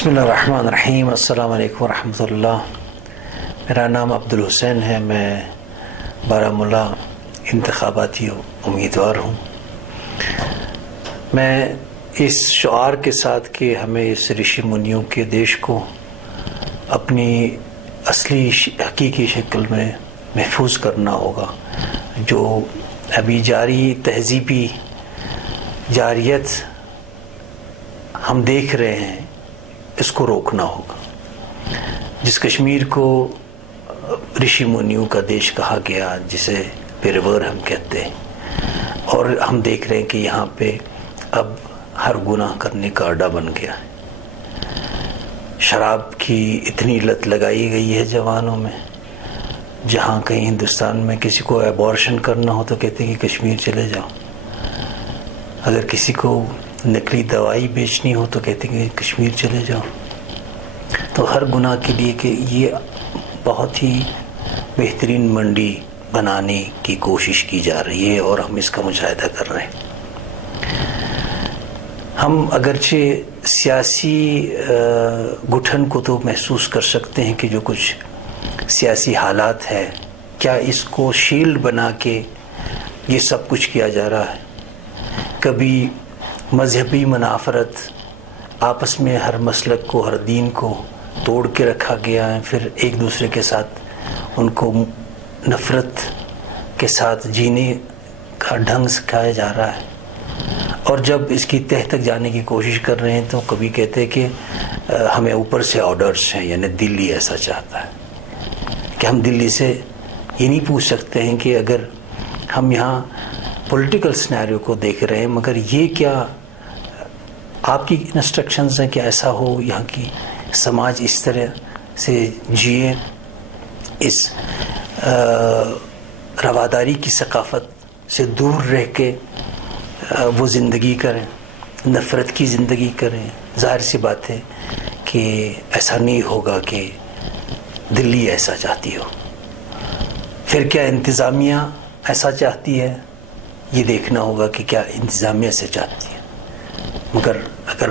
بسم اللہ الرحمن الرحیم۔ السلام علیکم ورحمۃ اللہ۔ میرا نام عبدالحسین ہے، میں بارہمولہ انتخاباتی امیدوار ہوں۔ میں اس شعار کے ساتھ کہ ہمیں اس رشی منیوں کے دیش کو اپنی اصلی حقیقی شکل میں محفوظ کرنا ہوگا، جو ابھی جاری تہذیبی جاریت ہم دیکھ رہے ہیں، اس کو روکنا ہوگا۔ جس کشمیر کو رشی منیوں کا دیش کہا گیا، جسے پیرور ہم کہتے ہیں، اور ہم دیکھ رہے ہیں کہ یہاں پہ اب ہر گناہ کرنے کا اڈا بن گیا ہے۔ شراب کی اتنی لت لگائی گئی ہے جوانوں میں، جہاں کہیں ہندوستان میں کسی کو ایبورشن کرنا ہو تو کہتے ہیں کہ کشمیر چلے جاؤ، اگر کسی کو نقلی دوائی بیچنی ہو تو کہتے ہیں کہ کشمیر چلے جاؤ۔ تو ہر گناہ کے لیے کہ یہ بہت ہی بہترین منڈی بنانے کی کوشش کی جا رہی ہے، اور ہم اس کا مشاہدہ کر رہے ہیں۔ ہم اگرچہ سیاسی گٹھن کو تو محسوس کر سکتے ہیں کہ جو کچھ سیاسی حالات ہے، کیا اس کو شیلڈ بنا کے یہ سب کچھ کیا جا رہا ہے۔ کبھی مذہبی منافرت، آپس میں ہر مسلک کو، ہر دین کو توڑ کے رکھا گیا ہے، پھر ایک دوسرے کے ساتھ ان کو نفرت کے ساتھ جینے کا ڈھنگ سکھایا جا رہا ہے۔ اور جب اس کی تہ تک جانے کی کوشش کر رہے ہیں تو کبھی کہتے ہیں کہ ہمیں اوپر سے آرڈرز ہیں، یعنی دلی ایسا چاہتا ہے کہ ہم دلی سے یہ نہیں پوچھ سکتے ہیں کہ اگر ہم یہاں پولیٹیکل سینیریو کو دیکھ رہے ہیں، مگر یہ کیا آپ کی انسٹرکشنز ہیں کہ ایسا ہو، یہاں کی سماج اس طرح سے جیے، اس رواداری کی ثقافت سے دور رہ کے وہ زندگی کریں، نفرت کی زندگی کریں۔ ظاہر سی بات ہے کہ ایسا نہیں ہوگا کہ دلی ایسا چاہتی ہو۔ پھر کیا انتظامیہ ایسا چاہتی ہے؟ یہ دیکھنا ہوگا کہ کیا انتظامیہ سے چاہتی ہے، مگر اگر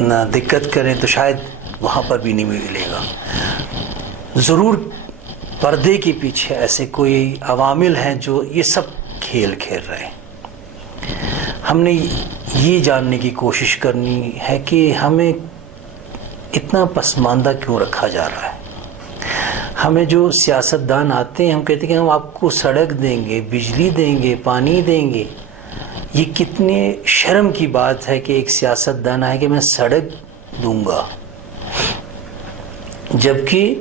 نہ دقت کریں تو شاید وہاں پر بھی نہیں ملے گا۔ ضرور پردے کے پیچھے ایسے کوئی عوامل ہیں جو یہ سب کھیل کھیل رہے ہیں۔ ہم نے یہ جاننے کی کوشش کرنی ہے کہ ہمیں اتنا پسماندہ کیوں رکھا جا رہا ہے۔ ہمیں جو سیاستدان آتے ہیں، ہم کہتے ہیں کہ ہم آپ کو سڑک دیں گے، بجلی دیں گے، پانی دیں گے۔ یہ کتنے شرم کی بات ہے کہ ایک سیاستدان آئے کہ میں سڑک دوں گا، جبکہ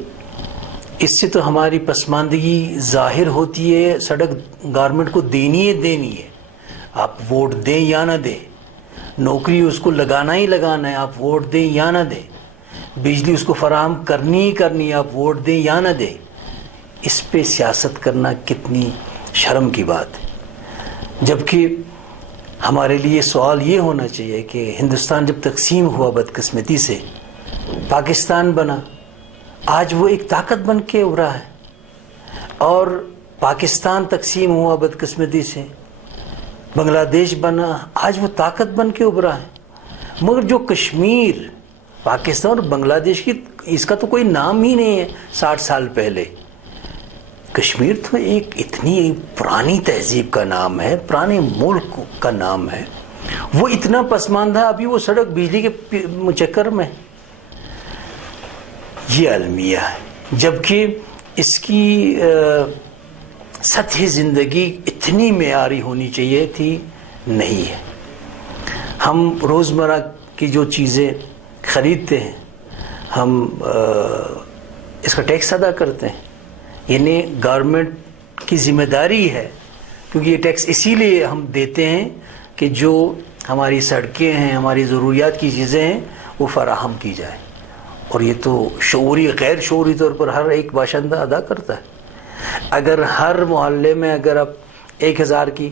اس سے تو ہماری پسماندگی ظاہر ہوتی ہے۔ سڑک گورنمنٹ کو دینی ہے، آپ ووٹ دیں یا نہ دیں، نوکری اس کو لگانا ہی لگانا ہے، آپ ووٹ دیں یا نہ دیں، بجلی اس کو فراہم کرنی ہی کرنی ہے، آپ ووٹ دیں یا نہ دیں۔ اس پہ سیاست کرنا کتنی شرم کی بات ہے۔ جبکہ ہمارے لیے سوال یہ ہونا چاہیے کہ ہندوستان جب تقسیم ہوا بدقسمتی سے، پاکستان بنا، آج وہ ایک طاقت بن کے ابھرا ہے، اور پاکستان تقسیم ہوا بدقسمتی سے، بنگلہ دیش بنا، آج وہ طاقت بن کے ابھرا ہے۔ مگر جو کشمیر، پاکستان اور بنگلہ دیش کی، اس کا تو کوئی نام ہی نہیں ہے 60 سال پہلے۔ کشمیر تو ایک اتنی پرانی تہذیب کا نام ہے، پرانے ملک کا نام ہے، وہ اتنا پسماندہ ابھی وہ سڑک بجلی کے چکر میں۔ یہ المیہ ہے، جبکہ اس کی سطح زندگی اتنی معیاری ہونی چاہیے تھی، نہیں ہے۔ ہم روزمرہ کی جو چیزیں خریدتے ہیں، ہم اس کا ٹیکس ادا کرتے ہیں، یعنی گورنمنٹ کی ذمہ داری ہے، کیونکہ یہ ٹیکس اسی لیے ہم دیتے ہیں کہ جو ہماری سڑکیں ہیں، ہماری ضروریات کی چیزیں ہیں، وہ فراہم کی جائیں، اور یہ تو شعوری غیر شعوری طور پر ہر ایک باشندہ ادا کرتا ہے۔ اگر ہر محلے میں اگر آپ 1000 کی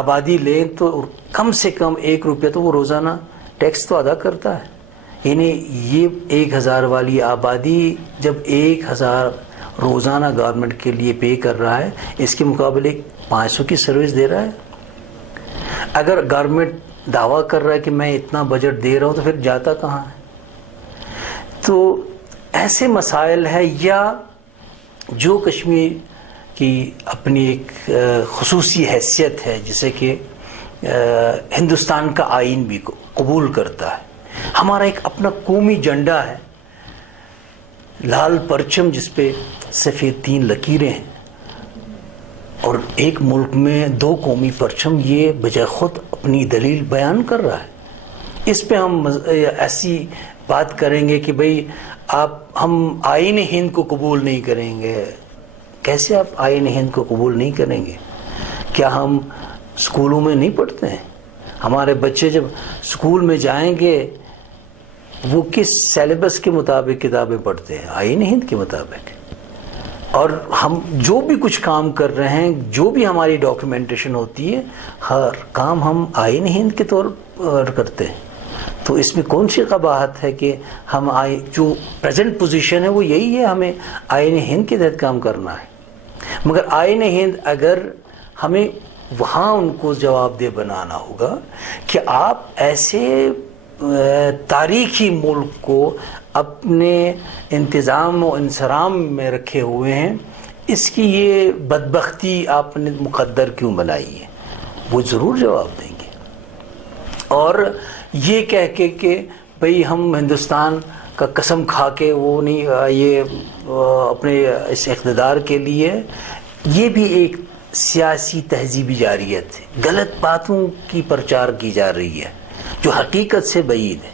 آبادی لیں تو کم سے کم 1 روپیہ تو وہ روزانہ ٹیکس تو ادا کرتا ہے۔ یعنی یہ 1000 والی آبادی جب 1000 روزانہ گورنمنٹ کے لیے پے کر رہا ہے، اس کے مقابلے 500 کی سروس دے رہا ہے۔ اگر گورنمنٹ دعویٰ کر رہا ہے کہ میں اتنا بجٹ دے رہا ہوں تو پھر جاتا کہاں ہے؟ تو ایسے مسائل ہیں، یا جو کشمیر کی اپنی ایک خصوصی حیثیت ہے، جسے کہ ہندوستان کا آئین بھی قبول کرتا ہے، ہمارا ایک اپنا قومی جھنڈا ہے، لال پرچم جس پہ سفید 3 لکیریں ہیں، اور ایک ملک میں 2 قومی پرچم، یہ بجائے خود اپنی دلیل بیان کر رہا ہے۔ اس پہ ہم ایسی بات کریں گے کہ بھئی ہم آئین ہند کو قبول نہیں کریں گے۔ کیسے آپ آئین ہند کو قبول نہیں کریں گے؟ کیا ہم اسکولوں میں نہیں پڑھتے ہیں؟ ہمارے بچے جب اسکول میں جائیں گے وہ کس سیلیبس کے مطابق کتابیں پڑھتے ہیں؟ آئین ہند کے مطابق۔ اور ہم جو بھی کچھ کام کر رہے ہیں، جو بھی ہماری ڈاکیومنٹیشن ہوتی ہے، ہر کام ہم آئین ہند کے طور پر کرتے ہیں۔ تو اس میں کون سی قباحت ہے کہ ہم جو پریزنٹ پوزیشن ہے وہ یہی ہے، ہمیں آئین ہند کے تحت کام کرنا ہے۔ مگر آئین ہند اگر ہمیں وہاں ان کو جواب دہ بنانا ہوگا کہ آپ ایسے تاریخی ملک کو اپنے انتظام و انصرام میں رکھے ہوئے ہیں، اس کی یہ بدبختی آپ نے مقدر کیوں بنائی ہے، وہ ضرور جواب دیں گے۔ اور یہ کہہ کے کہ بھئی ہم ہندوستان کا قسم کھا کے وہ نہیں، یہ اپنے اس اقتدار کے لیے، یہ بھی ایک سیاسی تہذیبی جاریت ہے، غلط باتوں کی پرچار کی جا رہی ہے جو حقیقت سے بعید ہے۔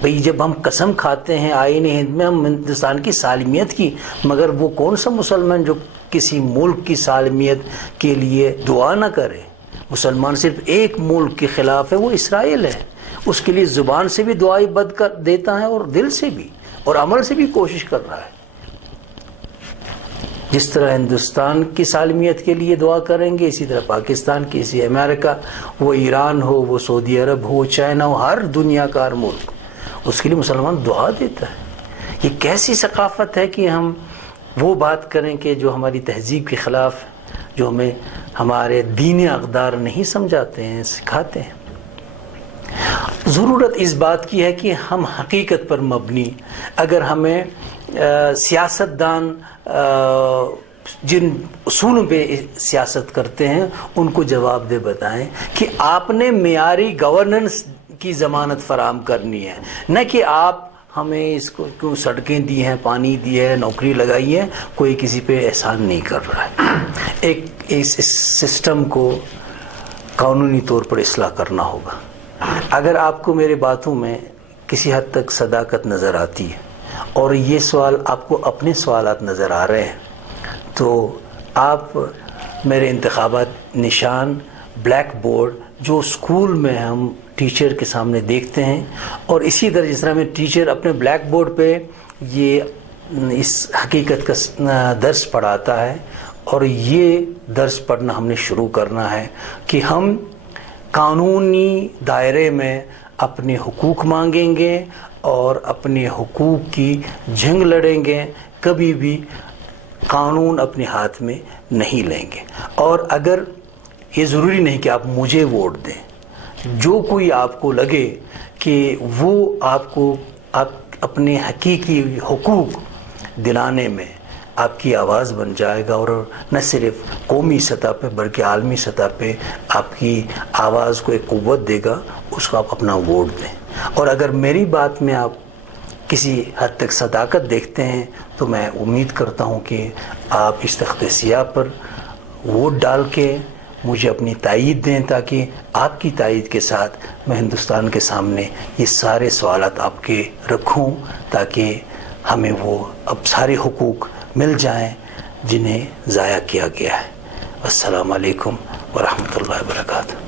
بھئی جب ہم قسم کھاتے ہیں آئین ہند میں ہم ہندوستان کی سالمیت کی، مگر وہ کون سا مسلمان جو کسی ملک کی سالمیت کے لیے دعا نہ کرے؟ مسلمان صرف ایک ملک کے خلاف ہے، وہ اسرائیل ہے، اس کے لیے زبان سے بھی دعائیں بد کر دیتا ہے اور دل سے بھی اور عمل سے بھی کوشش کر رہا ہے۔ جس طرح ہندوستان کی سالمیت کے لیے دعا کریں گے، اسی طرح پاکستان کی، اسی امریکہ، وہ ایران ہو، وہ سعودی عرب ہو، چائنا ہو، ہر دنیا کا ہر ملک اس کے لیے مسلمان دعا دیتا ہے۔ یہ کیسی ثقافت ہے کہ ہم وہ بات کریں کہ جو ہماری تہذیب کے خلاف، جو ہمیں ہمارے دین اقدار نہیں سمجھاتے ہیں، سکھاتے ہیں۔ ضرورت اس بات کی ہے کہ ہم حقیقت پر مبنی، اگر ہمیں سیاستدان جن اصولوں پہ سیاست کرتے ہیں ان کو جواب دہ بتائیں کہ آپ نے معیاری گورننس کی ضمانت فراہم کرنی ہے، نہ کہ آپ ہمیں اس کو کیوں سڑکیں دی ہیں، پانی دی ہے، نوکری لگائی ہے، کوئی کسی پہ احسان نہیں کر رہا ہے۔ اس سسٹم کو قانونی طور پر اصلاح کرنا ہوگا۔ اگر آپ کو میرے باتوں میں کسی حد تک صداقت نظر آتی ہے اور یہ سوال آپ کو اپنے سوالات نظر آ رہے ہیں، تو آپ میرے انتخابات نشان بلیک بورڈ جو اسکول میں ہم ٹیچر کے سامنے دیکھتے ہیں، اور اسی طرح جس طرح میں ٹیچر اپنے بلیک بورڈ پہ یہ اس حقیقت کا درس پڑھاتا ہے، اور یہ درس پڑھنا ہم نے شروع کرنا ہے کہ ہم قانونی دائرے میں اپنے حقوق مانگیں گے اور اپنے حقوق کی جنگ لڑیں گے، کبھی بھی قانون اپنے ہاتھ میں نہیں لیں گے۔ اور اگر یہ ضروری نہیں کہ آپ مجھے ووٹ دیں، جو کوئی آپ کو لگے کہ وہ آپ کو اپنے حقیقی حقوق دلانے میں آپ کی آواز بن جائے گا، اور نہ صرف قومی سطح پہ بلکہ عالمی سطح پہ آپ کی آواز کو ایک قوت دے گا، اس کو آپ اپنا ووٹ دیں۔ اور اگر میری بات میں آپ کسی حد تک صداقت دیکھتے ہیں تو میں امید کرتا ہوں کہ آپ اس تخت سیاہ پر ووٹ ڈال کے مجھے اپنی تائید دیں، تاکہ آپ کی تائید کے ساتھ میں ہندوستان کے سامنے یہ سارے سوالات آپ کے رکھوں، تاکہ ہمیں وہ اب سارے حقوق مل جائیں جنہیں ضائع کیا گیا ہے۔ السلام علیکم ورحمۃ اللہ وبرکاتہ۔